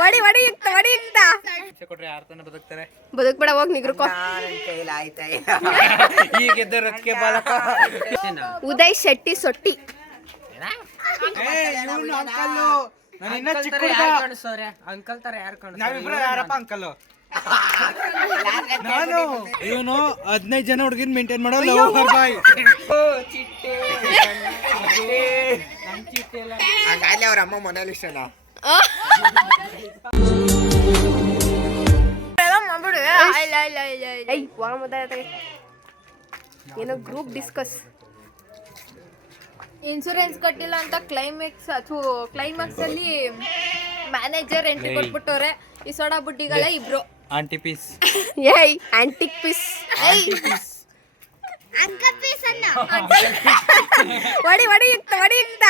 ಹೊಡಿ ಹೊಡಿ ಇಕ್ತ ಹೊಡಿ ಇಕ್ತ ಕೊಟ್ರೆ ಯಾರು ತಾನೆ ಬದುಕ್ತಾರೆ. ಬದುಕ್ಬೇಡ ಹೋಗಿ ನಿಗ್ರಕೋ. ಈಗಿದ್ದ ರೊಕ್ಕೆ ಬಾಲಕ ಉದಯ್ ಶೆಟ್ಟಿ ಸೊಟ್ಟಿ. ಅಂಕಲ್ ತರ ಯಾರು ಕಾಣಿಸ್ತಾರೆ? ಯಾರಪ್ಪ ಅಂಕಲ್? ನಾನು ಇವನು 15 ಜನ ಹುಡುಗಿನ ಮೇಂಟೈನ್ ಮಾಡೋ ಲವರ್ ಬಾಯ್. ಹಂಗಾಗ್ಲಿ ಅವ್ರ ಅಮ್ಮ ಮನೇಲಿ ಇಷ್ಟನ. ಏನೋ ಗ್ರೂಪ್ ಡಿಸ್ಕಸ್. ಇನ್ಸೂರೆನ್ಸ್ ಕಟ್ಟಿಲ್ಲ ಅಂತ ಕ್ಲೈಮ್ಯಾಕ್ಸ್ ಅಲ್ಲಿ ಮ್ಯಾನೇಜರ್ ಎಂಟ್ರಿ ಕೊಟ್ಬಿಟ್ಟವ್ರೆ. ಈ ಸೋಡಾ ಬುಡ್ಡಿಗಳ ಇಬ್ರು ಆಂಟಿ ಪೀಸ್. ಏಯ್ ಆಂಟಿಕ್ ಪೀಸ್. ಅಂಕಲ್ ಪೀಸ್ ಅನ್ನ ಹೊಡಿ ಹೊಡಿ ಇಕ್ತ ಹೊಡಿ ಇಕ್ತ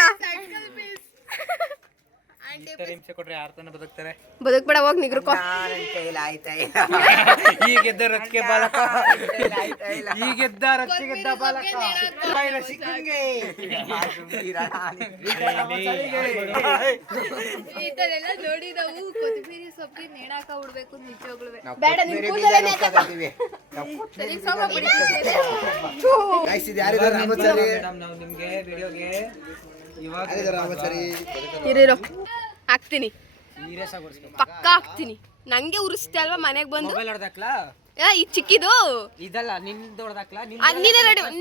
ಹಿಂಸೆ ಕೊಟ್ರೆ ಯಾರು ತಾನೆ ಬದುಕ್ತಾರೆ? ಬದುಕ್ಬೇಡ ಹೋಗಿ ನಿಗ್ರಕೋ. ಈಗಿದ್ದ ರೊಕ್ಕೆ ಬಾಲಕ ಈಗಿದ್ದ ರೊಚ್ಚಿಗೆದ್ದ ಬಾಲಕ ಇದೆಲ್ಲ ನೋಡಿ ನಾವು ಕೊತ್ತಂಬರಿ ಸೊಪ್ಪಿಗೆ ನೇಣಾಕ ಉಡ್ಬೇಕು ನಿಜವಾಗ್ಲೂ. ಬೇಡ ನಿನ್ ಕೂದಲೇ ನೇತಾಕ. ನಾವು ನಿಮ್ಗೆ ವಿಡಿಯೋಗೆ ಇರೋ ಹಾಕ್ತೀನಿ, ಪಕ್ಕ ಹಾಕ್ತೀನಿ. ನಂಗೆ ಉರಿಸ್ತೆ ಅಲ್ವಾ ಮನೆಗೆ ಬಂದು. ಈ ಚಿಕ್ಕಿದು ಇದಲ್ಲ ನಿಂದು ಹೊಡೆದಾಕ್ಲ.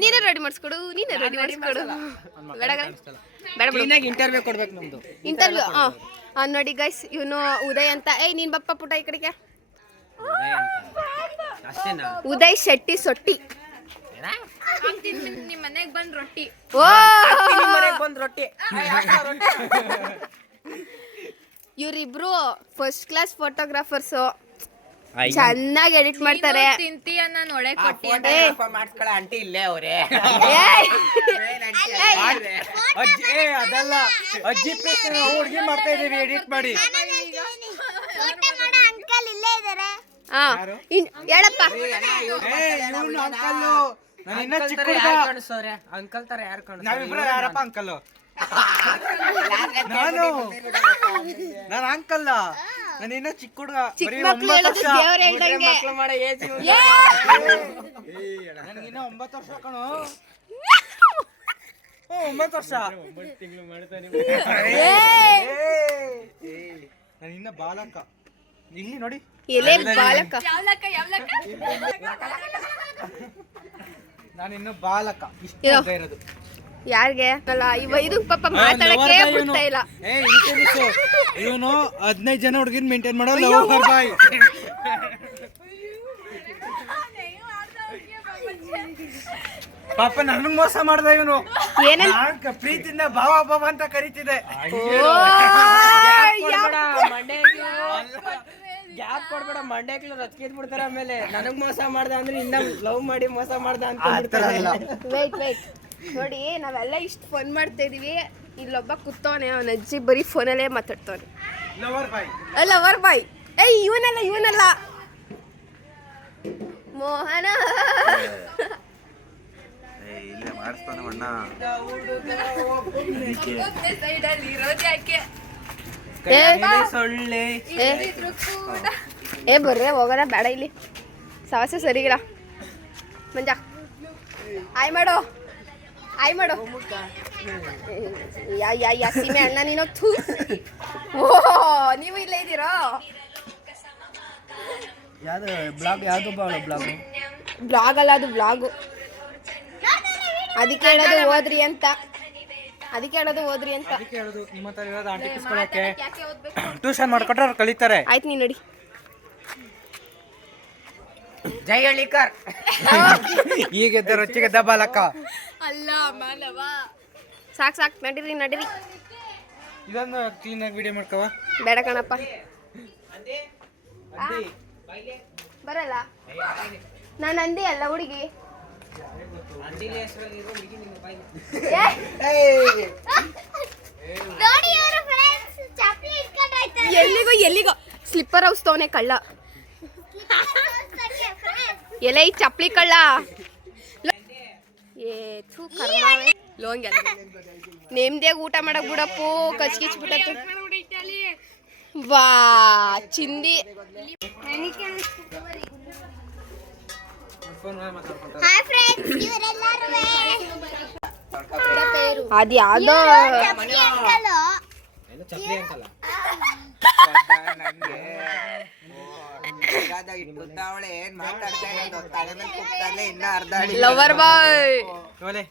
ನೀನೇ ರೆಡಿ ಮಾಡಿಸ್ಕೊಡು. ನೀನೇ ರೆಡಿ ಮಾಡಿಸ್ಕೊಡು. ಬೇಡ ಬೇಡ ಇಂಟರ್ವ್ಯೂ ಕೊಡ್ಬೇಕು ನಮ್ದು. ಇಂಟರ್ವ್ಯೂ. ನೋಡಿ ಗೈಸ್, ಇವನು ಉದಯ್ ಅಂತ. ಏಯ್ ನೀನ್ ಬಪ್ಪ ಪುಟ ಈ ಕಡೆಗೆ. ಉದಯ್ ಶೆಟ್ಟಿ ಸೊಟ್ಟಿ. ನಿಮ್ ಮನೆಗ್ ಬಂದ್ ರೊಟ್ಟಿ. ಓ ಬಂದ್ ರೊಟ್ಟಿ. ಇವ್ರಿಬ್ರು ಫಸ್ಟ್ ಕ್ಲಾಸ್ ಫೋಟೋಗ್ರಾಫರ್ಸ್. ಚೆನ್ನಾಗಿ ಎಡಿಟ್ ಮಾಡ್ತಾರೆ. ತಿಂತೀಯ ನಾನು ಒಳಗೆ ಕೊಟ್ಟಿ ಮಾಡ್ಸ್ಕೊಳ ಆಂಟಿ ಇಲ್ಲೇ ಅವ್ರೆ. ಅದಲ್ಲ ಅಜ್ಜಿ ಹುಡುಗಿ ಮಾಡ್ತಾ ಇದೀವಿ ಎಡಿಟ್ ಮಾಡಿ. ಹೇಳಪ್ಪ. ಅಂಕಲ್ ತರ ಯಾರು ಕಾಣಿಸ್ತಾರೆ? ಯಾರಪ್ಪ ಅಂಕಲ್? ನಾನು ಅಂಕಲ್. ನಾನು ಇನ್ನ ಚಿಕ್ಕ ಹುಡುಗ. ಚಿಕ್ಕ ಮಕ್ಳು ಹೇಳೋದು ದೇವ್ರು ಹೇಳ್ದಂಗೆ. ನನಗಿನ್ನ 9 ವರ್ಷ ಕಣೋ. 9 ವರ್ಷ. 9 ತಿಂಗಳು ಮಾಡ್ತಾನೆ. ನಾನು ಇನ್ನ ಬಾಲಕ. ಇಲ್ಲಿ ನೋಡಿ ಎಲೆ ಬಾಲಕ. ನಾನಿನ್ನು ಬಾಲಕ. ಇಷ್ಟ ಇರೋದು ಯಾರಿಗೆ ಅಲ್ಲ. ಇದು ಪಾಪ ಮಾತಾಡಕ್ಕೆ ಬಿಡ್ತಾ ಇಲ್ಲ. ಇವನು 15 ಜನ ಹುಡುಗಿನ ಮೇಂಟೈನ್ ಮಾಡೋ ಲವರ್ ಬಾಯ್. ಪಾಪ ನನಗ್ ಮೋಸ ಮಾಡ್ದ ಇವನು. ಪ್ರೀತಿಯಿಂದ ಬಾವ ಬಾವ ಅಂತ ಕರೀತಿದೆ. ಗ್ಯಾಪ್ ಕೊಡ್ಬೇಡ, ಮಂಡ್ಯಕ್ಲು ರಚ್ಕಿದ್ ಬಿಡ್ತಾರ. ಆಮೇಲೆ ನನಗ್ ಮೋಸ ಮಾಡ್ದ ಅಂದ್ರೆ ಇನ್ನ ಲವ್ ಮಾಡಿ ಮೋಸ ಮಾಡ್ದ ಅಂತ. ವೇಟ್ ನೋಡಿ, ನಾವೆಲ್ಲ ಇಷ್ಟು ಫೋನ್ ಮಾಡ್ತಾ ಇದೀವಿ. ಇಲ್ಲೊಬ್ಬ ಕೂತವನೆ, ಅವನ ಅಜ್ಜಿ ಬರೀ ಫೋನಲ್ಲೇ ಮಾತಾಡ್ತವನೆ. Lover boy. ಏಯ್ ಇವನಲ್ಲ ಮೋಹನ. ಬರ್ರೆ ಹೋಗೋಣ, ಬೇಡ ಇಲ್ಲಿ ಸಾವಸ ಸರಿಗಿಲ್ಲ. ಮಂಜ ಆಯ್ ಮಾಡು. ಯಾ ಸೀಮೆ ಅಣ್ಣ ನೀನು. ಓ ನೀವು ಇಲ್ಲೇ ಇದ್ದೀರೋ? ಬ್ಲಾಗ್ ಅಲ್ಲ, ಅದು ಬ್ಲಾಗು. ಅದಕ್ಕೆ ಹೇಳೋದು ಓದ್ರಿ ಅಂತ. ಟ್ಯೂಷನ್ ಮಾಡ್ಕೊಟ್ರೆ ಅವ್ರು ಕಲಿತಾರೆ. ಆಯ್ತು, ನೀನು ನೋಡಿ. ಜೈ ಹಳ್ಳಿಕರ್. ಈಗಿದ್ದ ರೊಚ್ಚಿಗೆದ್ದ ಬಾಲಕ. ಅಲ್ಲ ಮಾನವ. ಸಾಕು ನಡೀರಿ. ಇದೊಂದು ಕ್ಲೀನ್ ಆಗಿ ವಿಡಿಯೋ ಮಾಡ್ಕವ. ಬೇಡ ಕಣಪ್ಪ, ಬರಲ್ಲ. ನಾನು ಅಂದಿ ಅಲ್ಲ ಹುಡುಗಿ. ಎಲ್ಲಿಗೋ ಸ್ಲಿಪ್ಪರ್ ಹೌಸ್ ತವನೆ ಕಳ್ಳ. ಎಲೆ ಈ ಚಪ್ಲಿ ಕಳ್ಳ. ಲೋಂಗಿ ನೇಮ್ದಿಯಾಗ ಊಟ ಮಾಡಕ್ ಬಿಡಪ್ಪು ಕಚ್ಕಿಚ್ ಬಿಟ್ಟತ್ತು ವಾ ಚಿಂದಿ ಅದು ಯಾವ್ದೋ ಲವರ್ ಬಾಯ್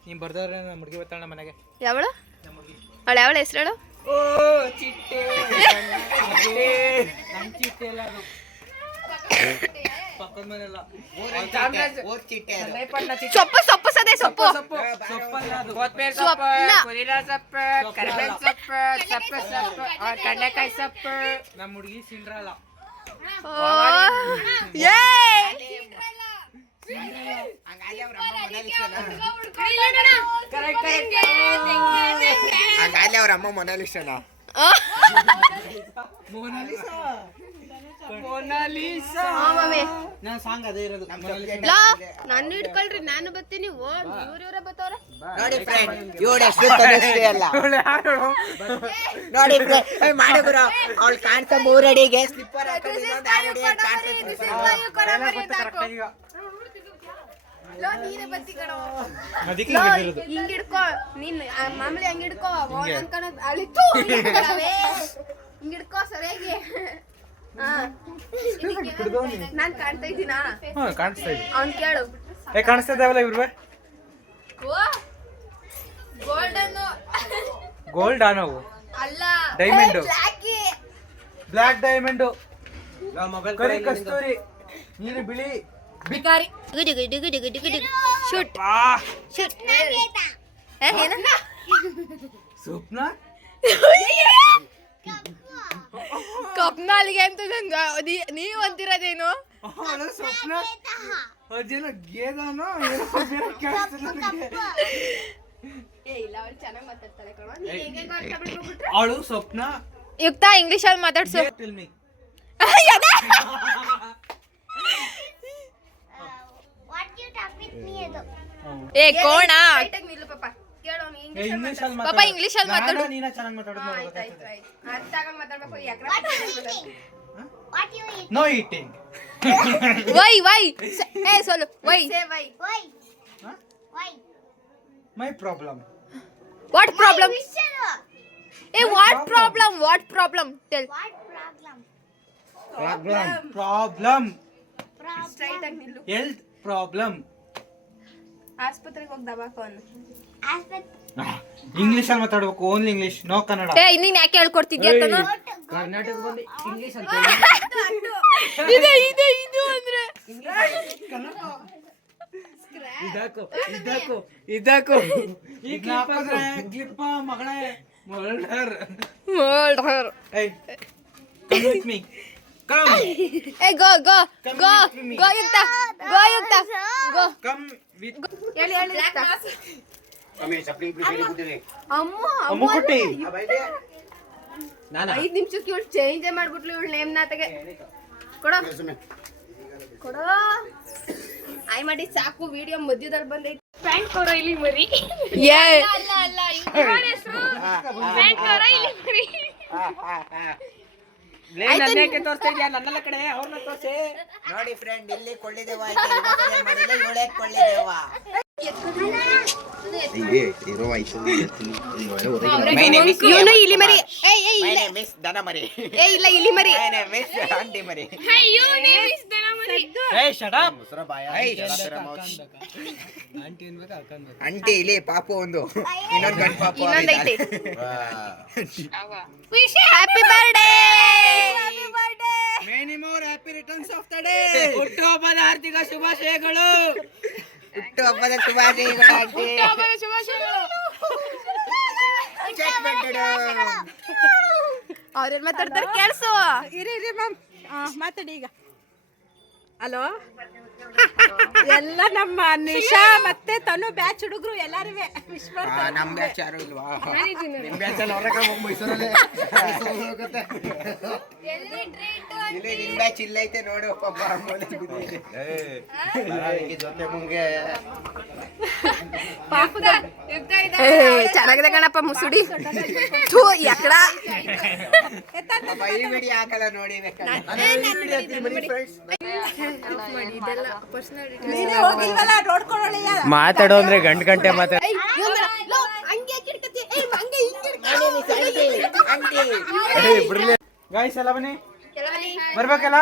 ನೀನ್ ಬರ್ದವ್ರೆ ಮುಡ್ಗಿ ಬರ್ತಾಳ ಮನೆಗೆ. ಯಾವಳು ಅವಳ ಹೆಸರು ಹೇಳು. ಸೊಪ್ಪು ಸೊಪ್ಪು ಸದೆ ಸೊಪ್ಪು ಕಡಲೆಕಾಯಿ ಸೊಪ್ಪು. ನಮ್ಮ ಹುಡುಗಿ ಸಿಂಡ್ರಲ್ಲ. ಹಂಗಾಲಿ ಅವ್ರ ಅಮ್ಮ ಮೊನಾಲಿಸ್ಟನಾ? ನಾನು ಹಿಡ್ಕೊಳ್ರಿ ನಾನು ಬರ್ತೀನಿ. ಇವ್ರ ಬತ್ತವ್ರ ನೋಡಿ ಫ್ರೆಂಡ್, ಇವಳು ಎಷ್ಟು ತಲೆಸ್ತಿ ಅಲ್ಲ ನೋಡಿ ಫ್ರೆಂಡ್ ಮಾಡಿದ್ರು. ಅವಳು ಕಾಣ್ತಾ 3 ಅಡಿಗೆ ಸ್ಲಿಪ್ಪರ್ ಹಿಂಗ್ ಹಿಡ್ಕೋ ನೀನ್ ಮಾಮೂಲಿ ಹಂಗ್ ಹಿಡ್ಕೋ ಹಿಂಗ್ ಹಿಡ್ಕೋ ಸರಿಯಾಗಿ. ನಾನ್ ಕಾಣ್ತಾ ಇದ್ದೀನಾ? ಕಾಣಿಸ್ತಾ ಇದೆ. ಅವ್ನ್ ಕೇಳು. ಕಾಣಿಸ್ತಾ ಇದಾವಲ್ಲ ಇವ್ರು. ಗೋಲ್ಡ್ ಅವು ಅಲ್ಲ ಡೈಮಂಡ್, ಬ್ಲಾಕ್ ಡೈಮಂಡ್, ಕರಿ ಕಸ್ತೂರಿ, ನೀನು ಬಿಳಿ ಬಿಕಾರಿ ಶೂಟ್ ಶೂಟ್ ಏನ ಸ್ವಪ್ನ ಕಪ್ನಾಲಿಗೆ ಅಂತ ನೀವ್ ಅಂತಿರೋದೇನು? ಸ್ವಪ್ನ ಅದೇನೋ ಗೇದಾನೋ ಇಲ್ಲ ಅವಳು ಚೆನ್ನಾಗಿ ಮಾತಾಡ್ತಾಳೆ ಕಣೋ. ಅವಳು ಸ್ವಪ್ನ ಯುಕ್ತ ಇಂಗ್ಲಿಷ್ ಅಲ್ಲಿ ಮಾತಾಡ್ಸು. ಏ ಕೋಣ ಪಾಪ ಇಂಗ್ಲಿಷ್ ಅಲ್ಲಿ ಮಾತಾಡು. No eating. ವೈ ವೈ ಏ ಸೊಲ್ಲು why my problem. What problem? ಏ what problem? What problem tell. Problem health problem. ಆಸ್ಪತ್ರೆಗೆ ಹೋಗಿ ದವಾಖಾನೆ. ಇಂಗ್ಲಿಷ್ ಅಲ್ಲಿ ಮಾತಾಡ್ಬೇಕು, ಓನ್ಲಿ ಇಂಗ್ಲಿಷ್, ನೋ ಕನ್ನಡ. ಏ ನೀನ್ ಯಾಕೆ ಹೇಳ್ಕೊಡ್ತಿದ್ಯಾ ಅಂತ? ಕರ್ನಾಟಕ ಬಂದು ಇಂಗ್ಲಿಷ್ ಅಂತ ಇದೆ ಇದೆ ಇದು ಅಂದ್ರೆ ಇದಾಕೋ ಇದಾಕೋ ಇದಾಕೋ ಈ ಕ್ಲಿಪ್ ಮಗಳೇ ಮರ್ಡರ್ ಮರ್ಡರ್. ಏಯ್ ಕಮ್ ವಿತ್ ಮೀ ಕಮ್. ಏ ಗೋ ಗೋ ಗೋ ಗೋ ಯುಕ್ತ ಗೋ ಯುಕ್ತ ಗೋ ಕಮ್ ವಿತ್. ಹೇಳಿ ಹೇಳಿ ಯುಕ್ತ. ಅಮ್ಮ ಅಮ್ಮ ಕುಟ್ಟಿ ನಾನು 5 ನಿಮಿಷಕ್ಕೆ ಇವಳು ಚೇಂಜ್ ಮಾಡ್ಬಿಟ್ಲು ಇವಳು ನೇಮ್ ನಾತಗೆ. ಕೊಡೋ ಕೊಡೋ ಆಯ್ ಮಾಡಿ ಸಾಕು. ವಿಡಿಯೋ ಮಧ್ಯದಲ್ಲಿ ಬಂದೈತಿ. ಪ್ಯಾಂಟ್ ಕೊರೋ ಇಲ್ಲಿ ಮರಿ. ಏ ಅಲ್ಲ ಅಲ್ಲ ಇವರ ಹೆಸರು ಪ್ಯಾಂಟ್ ಕೊರೋ ಇಲ್ಲಿ ಮರಿ. ನನ್ನಕ್ಕೆ ತೋರಿಸ್ತಾ ಇದೆಯಾ? ನನ್ನೆಲ್ಲ ಕಡೆ ಅವ್ರನ್ನ ತೋರಿಸಿ. ನೋಡಿ ಫ್ರೆಂಡ್, ಇಲ್ಲಿ ಕೊಳ್ಳಿದೇವ ಮಾಡಿಲ್ಲ, ಇವಳೇ ಕೊಳ್ಳಿದೇವ. ಇವನು ಇಲ್ಲಿ ಮರಿ. My name is ದನಮರಿ. ಏ ಇಲ್ಲ ಇಲ್ಲಿ ಮರಿ. My name is ಆಂಟಿ ಮರಿ. your name is ದನಮರಿ. ಏಯ್ ಶಟ್ ಅಪ್. ಆಂಟಿ ಇಲ್ಲಿ ಪಾಪು ಒಂದು, ಇನ್ನೊಂದು ಗಂಡು ಪಾಪು ಇನ್ನೊಂದೈತೆ. Happy birthday. Happy birthday. Many more happy returns of the day. ಹುಟ್ಟುಹಬ್ಬದ ಹಾರ್ದಿಕ ಶುಭಾಶಯಗಳು. ಹುಟ್ಟುಹಬ್ಬದ ಶುಭಾಶಯಗಳು ಆಂಟಿ. ಹುಟ್ಟುಹಬ್ಬದ ಶುಭಾಶಯಗಳು. ಅವ್ರೇನ್ ಮಾತಾಡ್ತಾರೆ ಕೇಳಿಸು. ಇರಿ ಇರಿ ಮ್ಯಾಮ್ ಮಾತಾಡಿ ಈಗ. ಹಲೋ ಎಲ್ಲ ನಮ್ಮ ನಿಶಾ ಮತ್ತೆ ತನು ಬ್ಯಾಚ್ ಹುಡುಗರು ಎಲ್ಲಾರು ನಮ್ ಬ್ಯಾಚ್ ಯಾರು ಇಲ್ವಾ ಇಲ್ಲಿ ನಿಮ್ ಬ್ಯಾಚ್ ಇಲ್ಲ ಐತೆ ನೋಡು ಪಾಪ ಜೊತೆ ಮುಂಗೆ ಚೆನ್ನಾಗಿದೆ ಕಣಪ್ಪ ಮುಸುಡಿ ಥೂ ಎಕ್ಕಡ ಪಾಪ ಈ ವಿಡಿಯೋ ಹಾಕಲ್ಲ ನೋಡಿ ಹೋಗಿಲ್ವಲ್ಲ ನೋಡ್ಕೊಳ್ಳಿ ಮಾತಾಡೋ ಅಂದ್ರೆ ಗಂಟೆ ಮಾತಾಡ ಗಾಯ್ಸ್ ಎಲ್ಲ ಬನ್ನಿ ಬರ್ಬೇಕಲ್ಲ